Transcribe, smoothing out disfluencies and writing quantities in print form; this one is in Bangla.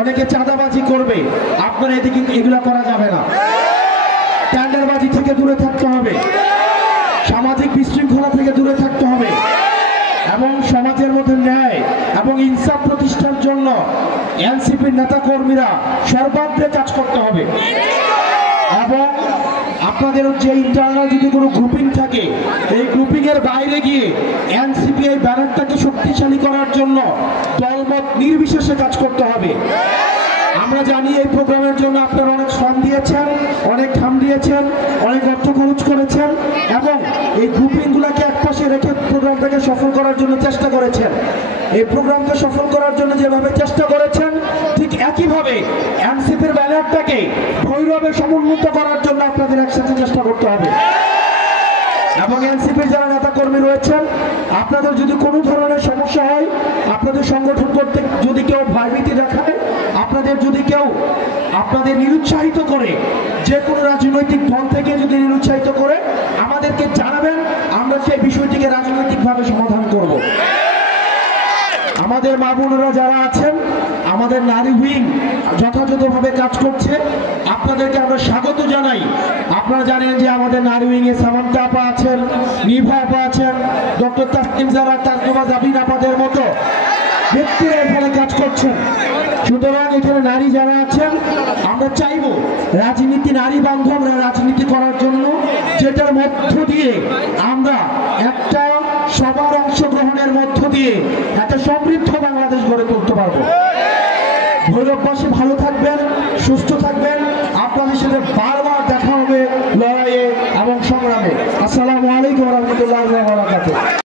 অনেকে চাঁদাবাজি করবে, আপনারা এদিকে এগুলা করা যাবে না। টেন্ডারবাজি থেকে দূরে থাকতে হবে, সামাজিক বিশৃঙ্খলা থেকে দূরে থাকতে হবে এবং সমাজের মধ্যে ন্যায় এবং ইনসাফ প্রতিষ্ঠার জন্য এনসিপির নেতা কর্মীরা সর্বাগ্রে কাজ করতে হবে। এবং আপনাদের যে ইন্টারনাল যদি কোনো গ্রুপিং থাকে, এই গ্রুপিং এর বাইরে গিয়ে এনসিপি এই ব্যানারটাকে শক্তিশালী করার জন্য দলমত নির্বিশেষে কাজ করতে হবে। আমরা জানি এই প্রোগ্রামের জন্য আপনারা অনেক শ্রম দিয়েছেন, অনেক ঘাম দিয়েছেন, অনেক অর্থ খরচ করেছেন এবং এই গ্রুপিংগুলোকে একপাশে রেখে প্রোগ্রামটাকে সফল করার জন্য চেষ্টা করেছেন। এই প্রোগ্রামকে সফল করার জন্য যেভাবে চেষ্টা করেছেন, ঠিক একইভাবে এনসিপির ব্যানারটাকে ভৈরবে সমুন্নত করার জন্য আপনাদের একসাথে চেষ্টা করতে হবে। এবং এনসিপির যারা নেতা কর্মী রয়েছেন, আপনাদের যদি কোনো ধরনের সমস্যা হয়, আপনাদের সংগঠন করতে যদি কেউ ভয়ভীতি দেখায়, আপনাদের যদি কেউ আপনাদের নিরুৎসাহিত করে, যে কোনো রাজনৈতিক দল থেকে যদি নিরুৎসাহিত করে, আমাদেরকে জানাবেন, আমরা সেই বিষয়টিকে রাজনৈতিকভাবে সমাধান করব। আমাদের মা বোনেরা যারা আছেন, আমাদের নারী উইং যথাযথভাবে কাজ করছে, আপনাদেরকে আমরা স্বাগত জানাই। আপনারা জানেন যে আমাদের নারী উইং এ সামান্তা আপা আছেন, নিভা আপা আছেন, ডক্টর তাসনিম জারা, তাসনুমা জাবিন আপাদের মতো ব্যক্তিরা এখানে কাজ করছেন। সুতরাং এখানে নারী যারা আছেন, আমরা চাইব রাজনীতি নারী বান্ধবরা রাজনীতি করার জন্য, যেটার মধ্য দিয়ে আমরা একটা সবার অংশগ্রহণের মধ্য দিয়ে একটা সমৃদ্ধ বাংলাদেশ গড়ে তুলতে পারবো। ভৈরববাসী ভালো থাকবেন, সুস্থ থাকবেন, আপনাদের সাথে বারবার দেখা হবে লড়াইয়ে এবং সংগ্রামে। আসসালামু আলাইকুম ওয়া রাহমাতুল্লাহি ওয়া বারাকাতুহু।